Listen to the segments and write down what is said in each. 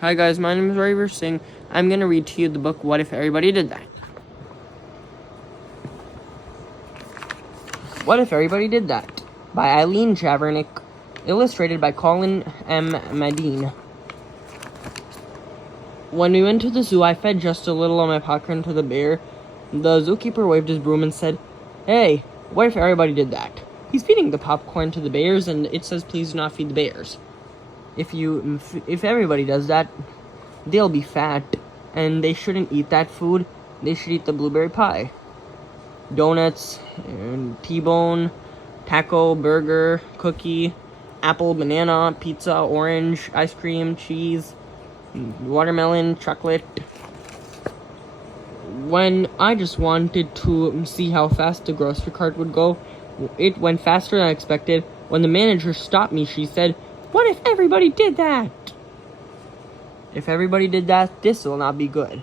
Hi guys, my name is Raver Singh. I'm going to read to you the book What If Everybody Did That? What If Everybody Did That? By Eileen Javernick, illustrated by Colin M. Madine. When we went to the zoo, I fed just a little of my popcorn to the bear. The zookeeper waved his broom and said, "Hey, what if everybody did that?" He's feeding the popcorn to the bears, and it says, "Please do not feed the bears." If everybody does that, they'll be fat, and they shouldn't eat that food. They should eat the blueberry pie, donuts, and T-bone, taco, burger, cookie, apple, banana, pizza, orange, ice cream, cheese, watermelon, chocolate. When I just wanted to see how fast the grocery cart would go, it went faster than I expected. When the manager stopped me, she said, "What if everybody did that?" If everybody did that, this will not be good.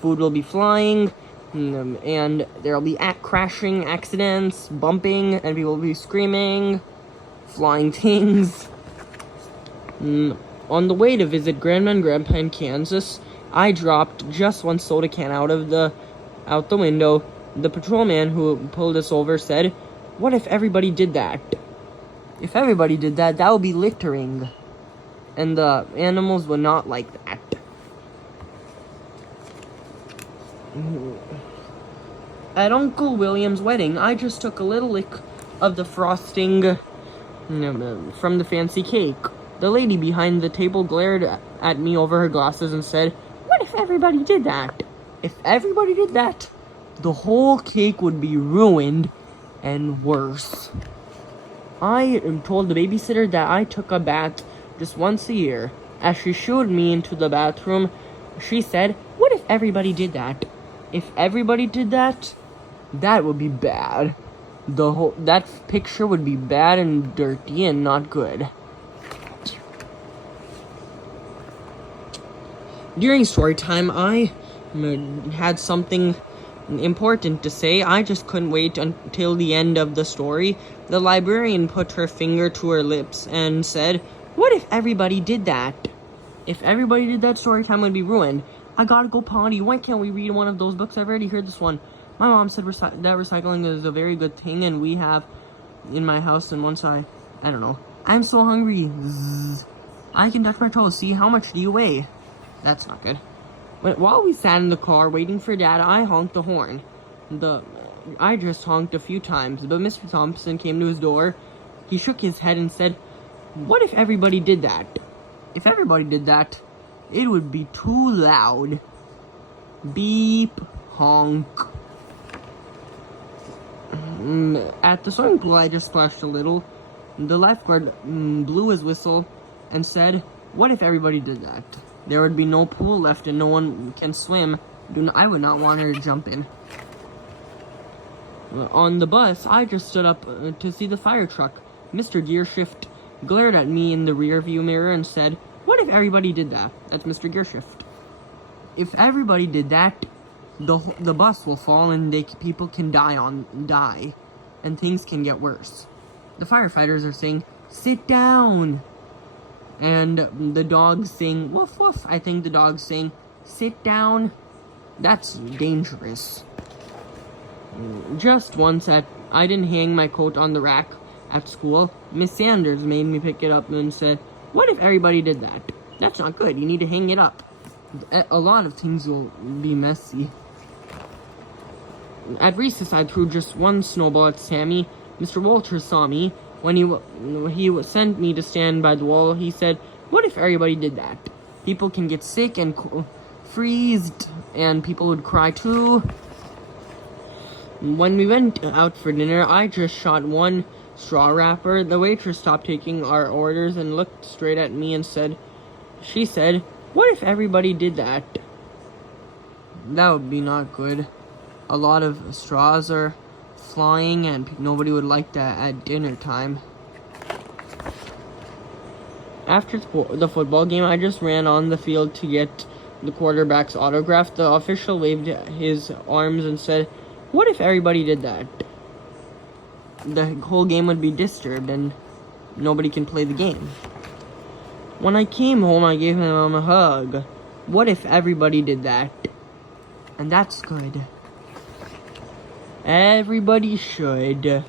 Food will be flying, and there will be crashing, accidents, bumping, and people will be screaming, flying things. On the way to visit Grandma and Grandpa in Kansas, I dropped just one soda can out the window. The patrolman who pulled us over said, "What if everybody did that?" If everybody did that, that would be littering. And the animals would not like that. At Uncle William's wedding, I just took a little lick of the frosting from the fancy cake. The lady behind the table glared at me over her glasses and said, "What if everybody did that?" If everybody did that, the whole cake would be ruined and worse. I told the babysitter that I took a bath just once a year. As she showed me into the bathroom, she said, "What if everybody did that?" If everybody did that, that would be bad. That picture would be bad and dirty and not good. During story time, I had something important to say. I just couldn't wait until the end of the story. The librarian put her finger to her lips and said, "What if everybody did that?" If everybody did that, story time would be ruined. I gotta go potty. Why can't we read one of those books? I've already heard this one. My mom said that recycling is a very good thing, and we have in my house. And once I don't know. I'm so hungry. Zzz. I can touch my toes. See, how much do you weigh? That's not good. But while we sat in the car waiting for Dad, I honked the horn. I just honked a few times, but Mr. Thompson came to his door. He shook his head and said, "What if everybody did that?" If everybody did that, it would be too loud. Beep, honk. At the swimming pool, I just splashed a little. The lifeguard blew his whistle and said, "What if everybody did that? There would be no pool left and no one can swim. I would not want her to jump in." On the bus, I just stood up to see the fire truck. Mr. Gearshift glared at me in the rear view mirror and said, "What if everybody did that?" That's Mr. Gearshift. If everybody did that, the bus will fall and people can die, and things can get worse. The firefighters are saying, "Sit down." And the dog's saying, "Woof woof." I think the dog's saying, "Sit down." That's dangerous. Just once I didn't hang my coat on the rack at school. Miss Sanders made me pick it up and said, "What if everybody did that?" That's not good. You need to hang it up. A lot of things will be messy. At recess, I threw just one snowball at Sammy. Mr. Walters saw me. When he sent me to stand by the wall, he said, "What if everybody did that? People can get sick and freeze, and people would cry too." When we went out for dinner, I just shot one straw wrapper. The waitress stopped taking our orders and looked straight at me and she said, "What if everybody did that?" That would be not good. A lot of straws are flying, and nobody would like that at dinner time. After the football game, I just ran on the field to get the quarterback's autograph. The official waved his arms and said, "What if everybody did that?" The whole game would be disturbed and nobody can play the game. When I came home, I gave him a hug. What if everybody did that? And that's good. Everybody should.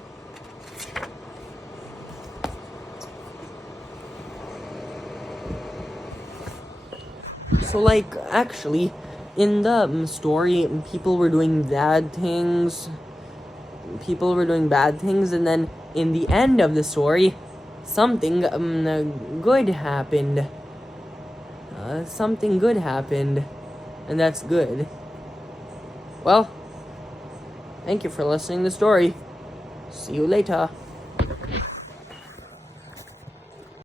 So, like, actually, in the story, people were doing bad things. And then in the end of the story, something good happened. And that's good. Well, thank you for listening to the story. See you later.